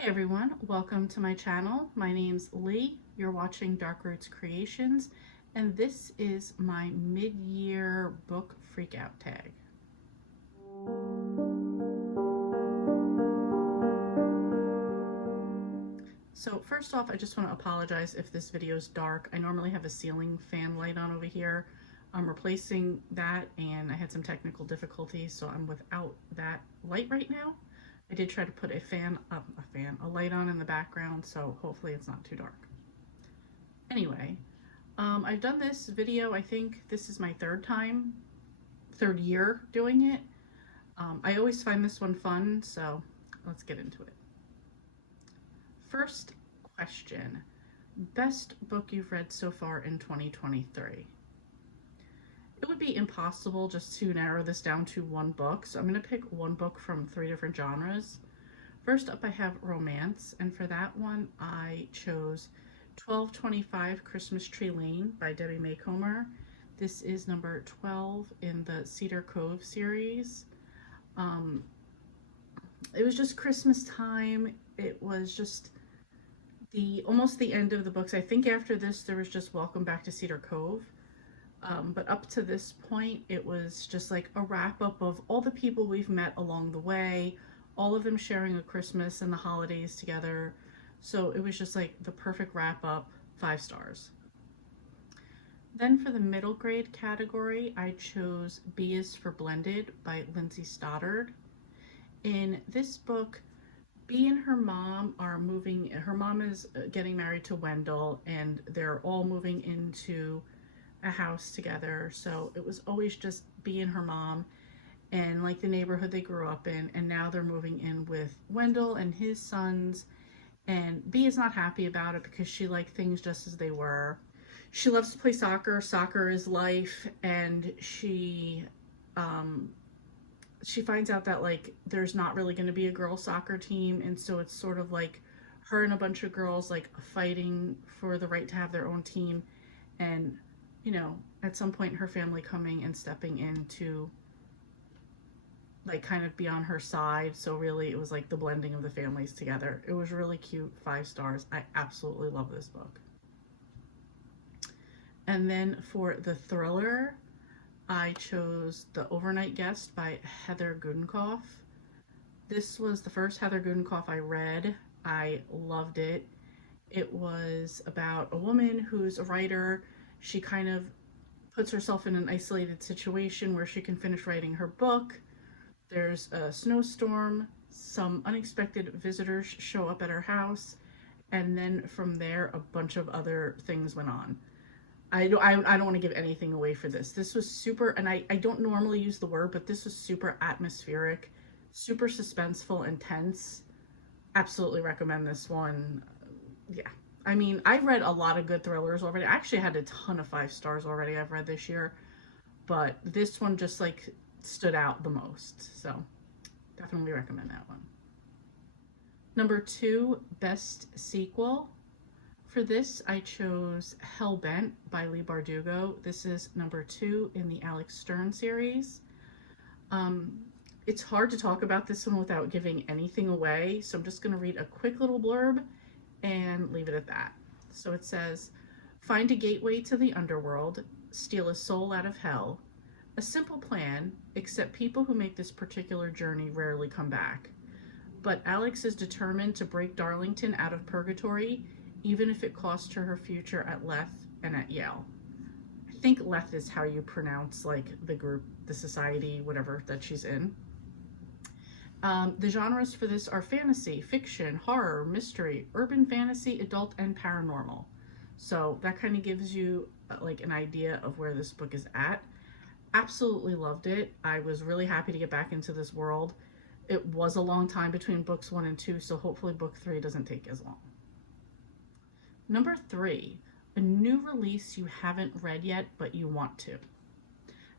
Hey everyone, welcome to my channel. My name's Lee. You're watching Dark Roots Creations, and this is my mid-year book freakout tag. So first off, I just want to apologize if this video is dark. I normally have a ceiling fan light on over here. I'm replacing that and I had some technical difficulties, so I'm without that light right now. I did try to put a light on in the background, so hopefully it's not too dark. Anyway, I've done this video, I think this is my third year doing it. I always find this one fun, so let's get into it. First question, best book you've read so far in 2023? It would be impossible just to narrow this down to one book, so I'm going to pick one book from 3 different genres. First up, I have romance, and for that one, I chose 1225 Christmas Tree Lane by Debbie Macomber. This is number 12 in the Cedar Cove series. It was just Christmas time. It was just almost the end of the books. I think after this, there was just Welcome Back to Cedar Cove. But up to this point, it was just like a wrap up of all the people we've met along the way, all of them sharing a Christmas and the holidays together. So it was just like the perfect wrap up, 5 stars. Then for the middle grade category, I chose B is for Blended by Lindsay Stoddard. In this book, B and her mom are moving, her mom is getting married to Wendell, and they're all moving into a house together. So it was always just B and her mom and like the neighborhood they grew up in, and now they're moving in with Wendell and his sons, and B is not happy about it because she liked things just as they were. She loves to play soccer. Soccer is life, and she finds out that like there's not really going to be a girls soccer team, and so it's sort of like her and a bunch of girls like fighting for the right to have their own team, and you know, at some point her family coming and stepping in to like kind of be on her side. So really it was like the blending of the families together. It was really cute, 5 stars. I absolutely love this book. And then for the thriller, I chose The Overnight Guest by Heather Goodenkoff. This was the first Heather Goodenkoff I read. I loved it. It was about a woman who's a writer. She kind of puts herself in an isolated situation where she can finish writing her book. There's a snowstorm, some unexpected visitors show up at her house, and then from there a bunch of other things went on. I don't want to give anything away for this. This was super, and I don't normally use the word, but this was super atmospheric, super suspenseful and tense. Absolutely recommend this one. Yeah. I mean, I've read a lot of good thrillers already. I actually had a ton of 5 stars already I've read this year, but this one just like stood out the most. So definitely recommend that one. Number 2, best sequel. For this, I chose Hellbent by Leigh Bardugo. This is number 2 in the Alex Stern series. It's hard to talk about this one without giving anything away, so I'm just going to read a quick little blurb and leave it at that. So it says, find a gateway to the underworld, steal a soul out of hell. A simple plan, except people who make this particular journey rarely come back. But Alex is determined to break Darlington out of purgatory, even if it costs her future at Leth and at Yale. I think Leth is how you pronounce like the group, the society, whatever that she's in. The genres for this are fantasy, fiction, horror, mystery, urban fantasy, adult, and paranormal. So that kind of gives you like an idea of where this book is at. Absolutely loved it. I was really happy to get back into this world. It was a long time between books 1 and 2, so hopefully book 3 doesn't take as long. Number 3, a new release you haven't read yet, but you want to.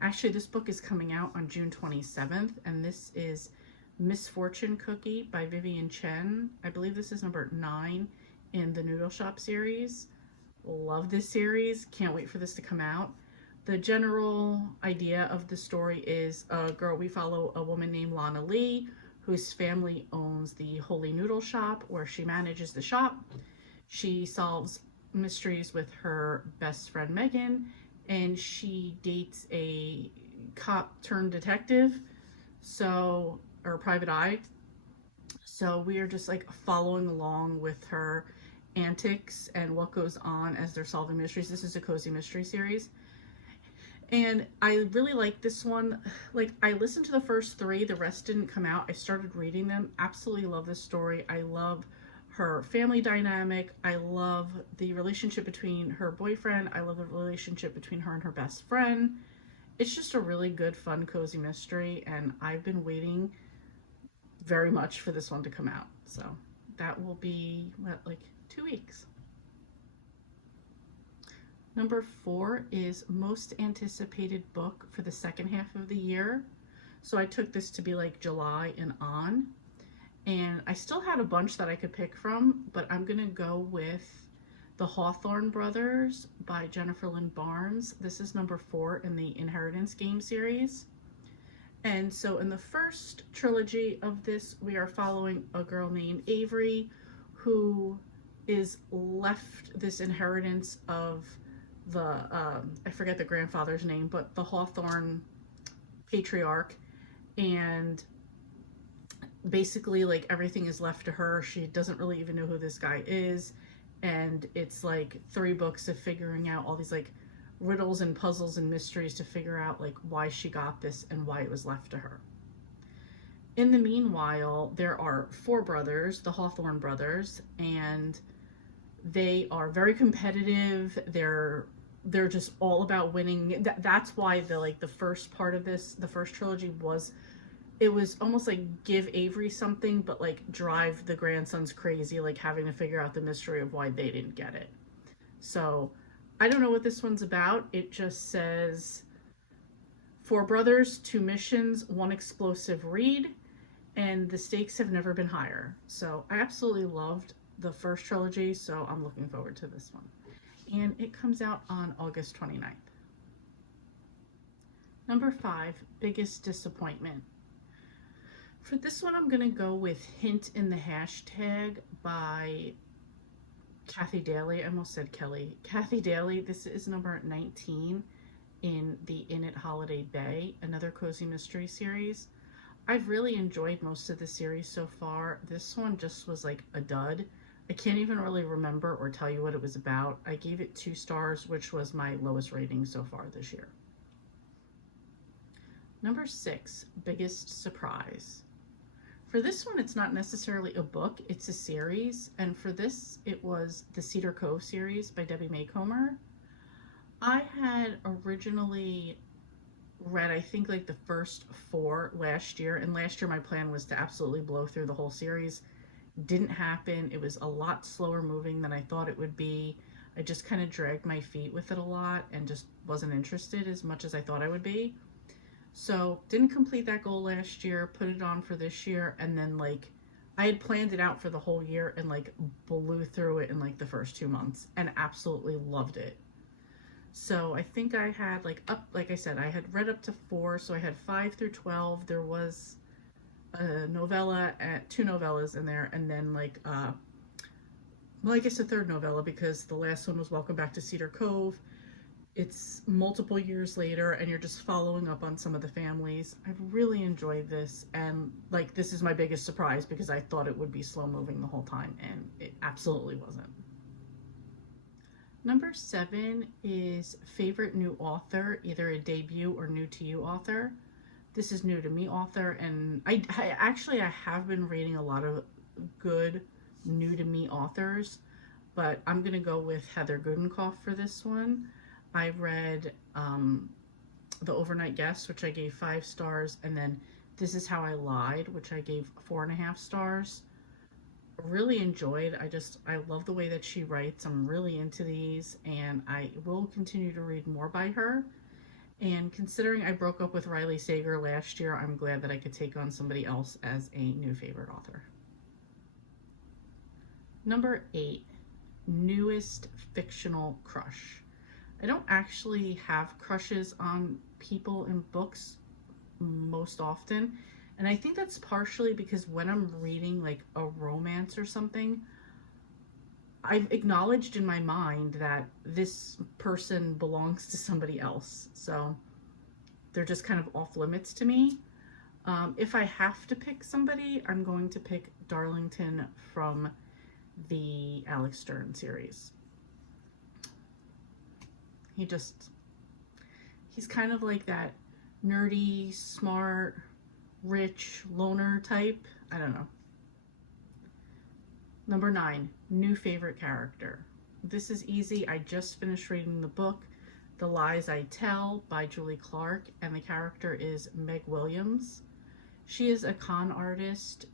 Actually, this book is coming out on June 27th, and this is Misfortune Cookie by Vivian Chen. I believe this is number 9 in the Noodle Shop series. Love this series. Can't wait for this to come out. The general idea of the story is we follow a woman named Lana Lee whose family owns the Holy Noodle Shop, where she manages the shop. She solves mysteries with her best friend Megan, and she dates a cop turned detective, so, or private eye. So we are just like following along with her antics and what goes on as they're solving mysteries. This is a cozy mystery series. And I really like this one. Like, I listened to the first 3, the rest didn't come out. I started reading them. Absolutely love this story. I love her family dynamic. I love the relationship between her boyfriend. I love the relationship between her and her best friend. It's just a really good, fun, cozy mystery, and I've been waiting very much for this one to come out. So that will be, what, like 2 weeks. Number 4 is most anticipated book for the second half of the year. So I took this to be like July and on. And I still had a bunch that I could pick from, but I'm going to go with The Hawthorne Brothers by Jennifer Lynn Barnes. This is number 4 in the Inheritance Game series. And so in the first trilogy of this, we are following a girl named Avery who is left this inheritance of the, I forget the grandfather's name, but the Hawthorne patriarch, and basically like everything is left to her. She doesn't really even know who this guy is, and it's like 3 books of figuring out all these like riddles and puzzles and mysteries to figure out like why she got this and why it was left to her. In the meanwhile, there are 4 brothers, the Hawthorne brothers, and they are very competitive. They're just all about winning. That's why the first part of this, the first trilogy, was, it was almost like give Avery something, but like drive the grandsons crazy, like having to figure out the mystery of why they didn't get it. So I don't know what this one's about. It just says 4 brothers, 2 missions, 1 explosive read, and the stakes have never been higher. So I absolutely loved the first trilogy, so I'm looking forward to this one. And it comes out on August 29th. Number 5, biggest disappointment. For this one, I'm going to go with Hint in the Hashtag by Kathy Daly. I almost said Kelly. Kathy Daly. This is number 19 in the Inn at Holiday Bay, another cozy mystery series. I've really enjoyed most of the series so far. This one just was like a dud. I can't even really remember or tell you what it was about. I gave it 2 stars, which was my lowest rating so far this year. Number 6, biggest surprise. For this one, it's not necessarily a book, it's a series. And for this, it was the Cedar Cove series by Debbie Maycomer. I had originally read, I think, like the first 4 last year. And last year, my plan was to absolutely blow through the whole series. Didn't happen. It was a lot slower moving than I thought it would be. I just kind of dragged my feet with it a lot and just wasn't interested as much as I thought I would be. So didn't complete that goal last year, put it on for this year, and then like I had planned it out for the whole year and like blew through it in like the first 2 months and absolutely loved it. So I think I had like I said, I had read up to 4, so I had 5 through 12. There was a novella, 2 novellas in there, and then like well, I guess a 3rd novella, because the last one was Welcome Back to Cedar Cove. It's multiple years later and you're just following up on some of the families. I've really enjoyed this, and like this is my biggest surprise because I thought it would be slow moving the whole time, and it absolutely wasn't. Number 7 is favorite new author, either a debut or new to you author. This is new to me author, and I have been reading a lot of good new to me authors, but I'm gonna go with Heather Goodenkoff for this one. I read The Overnight Guest, which I gave 5 stars, and then This Is How I Lied, which I gave 4.5 stars. Really enjoyed. I love the way that she writes. I'm really into these, and I will continue to read more by her. And considering I broke up with Riley Sager last year, I'm glad that I could take on somebody else as a new favorite author. Number 8, newest fictional crush. I don't actually have crushes on people in books most often. And I think that's partially because when I'm reading like a romance or something, I've acknowledged in my mind that this person belongs to somebody else. So they're just kind of off limits to me. If I have to pick somebody, I'm going to pick Darlington from the Alex Stern series. He's kind of like that nerdy, smart, rich, loner type. I don't know. Number 9, new favorite character. This is easy. I just finished reading the book, The Lies I Tell by Julie Clark, and the character is Meg Williams. She is a con artist.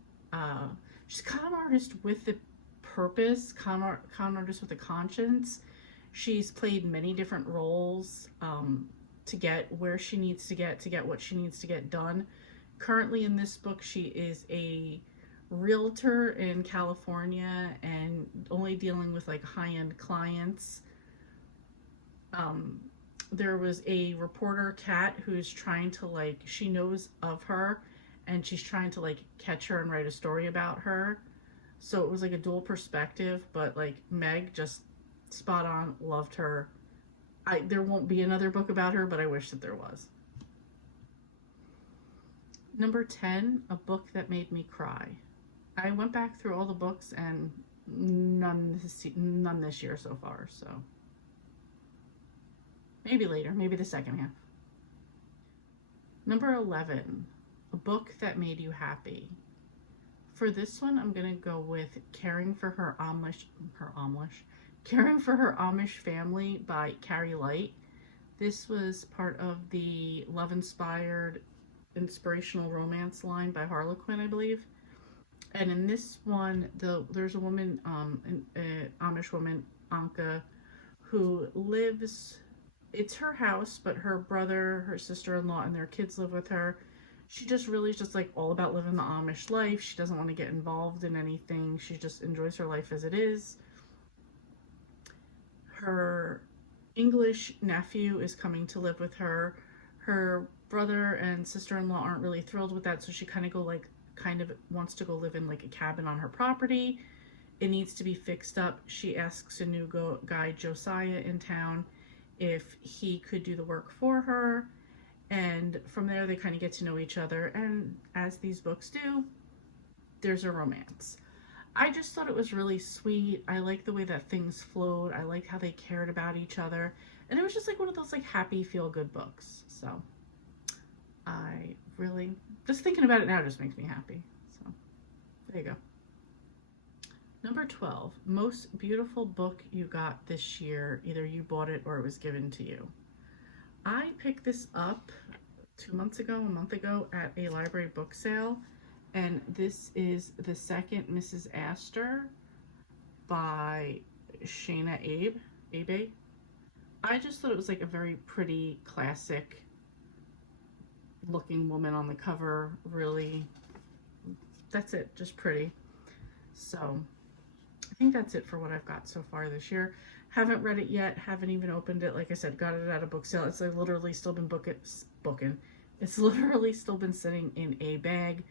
She's a con artist with a purpose, con artist with a conscience. She's played many different roles to get where she needs to get what she needs to get done. Currently in this book, she is a realtor in California and only dealing with like high-end clients. There was a reporter, Kat, who's trying to like, she knows of her and she's trying to like catch her and write a story about her. So it was like a dual perspective, but like Meg just spot on, loved her. There won't be another book about her, but I wish that there was. Number 10, a book that made me cry. I went back through all the books and none this year so far, so maybe later, maybe the second half. Number 11, a book that made you happy. For this one, I'm gonna go with Caring for Her Amish Family by Carrie Light. This was part of the love-inspired inspirational romance line by Harlequin, I believe. And in this one, there's a woman, an Amish woman, Anka, who lives, it's her house, but her brother, her sister-in-law, and their kids live with her. She just really is just like all about living the Amish life. She doesn't want to get involved in anything. She just enjoys her life as it is. Her English nephew is coming to live with her. Her brother and sister-in-law aren't really thrilled with that, so she kind of wants to go live in like a cabin on her property. It needs to be fixed up. She asks a new guy, Josiah, in town if he could do the work for her. And from there, they kind of get to know each other. And as these books do, there's a romance. I just thought it was really sweet. I like the way that things flowed. I like how they cared about each other. And it was just like one of those like happy, feel-good books. So I really, just thinking about it now just makes me happy. So there you go. Number 12, most beautiful book you got this year. Either you bought it or it was given to you. I picked this up a month ago at a library book sale, and this is The Second Mrs. Astor by Shana Abe. I just thought it was like a very pretty, classic looking woman on the cover. Really, that's it, just pretty. So I think that's it for what I've got so far this year. Haven't read it yet, haven't even opened it. Like I said, got it at a book sale. It's like literally still been booking. It's literally still been sitting in a bag.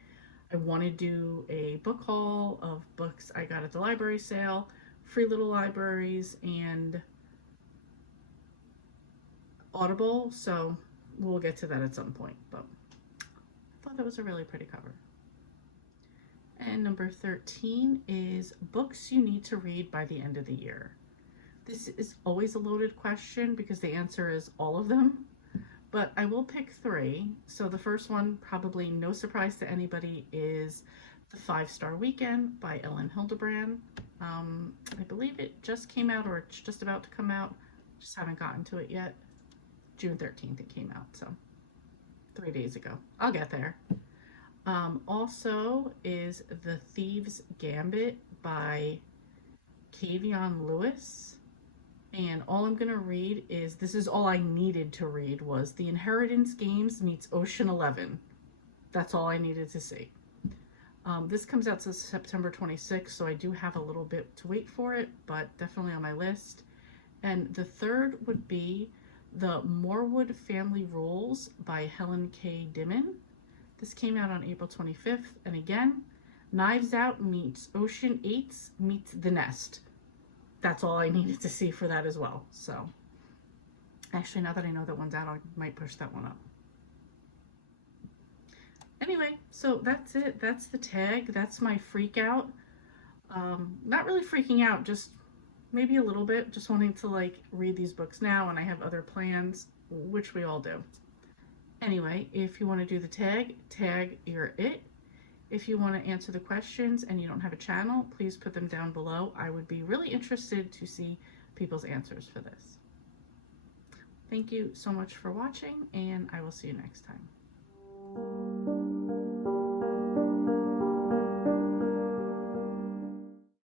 I want to do a book haul of books I got at the library sale, Free Little Libraries, and Audible. So we'll get to that at some point, but I thought that was a really pretty cover. And number 13 is books you need to read by the end of the year. This is always a loaded question because the answer is all of them, but I will pick 3. So the first one, probably no surprise to anybody, is The 5-Star Weekend by Ellen Hildebrand. I believe it just came out, or it's just about to come out. Just haven't gotten to it yet. June 13th it came out, so 3 days ago. I'll get there. Also is The Thieves' Gambit by Kavion Lewis. And all I'm going to read is, this is all I needed to read, was The Inheritance Games meets Ocean 11. That's all I needed to see. This comes out to September 26th, so I do have a little bit to wait for it, but definitely on my list. And the third would be The Morwood Family Rules by Helen K. Dimon. This came out on April 25th. And again, Knives Out meets Ocean 8 meets The Nest. That's all I needed to see for that as well. So actually, now that I know that one's out, I might push that one up. Anyway, so that's it. That's the tag. That's my freak out. Not really freaking out, just maybe a little bit. Just wanting to like read these books now, and I have other plans, which we all do. Anyway, if you want to do the tag your it. If you want to answer the questions and you don't have a channel, please put them down below. I would be really interested to see people's answers for this. Thank you so much for watching, and I will see you next time.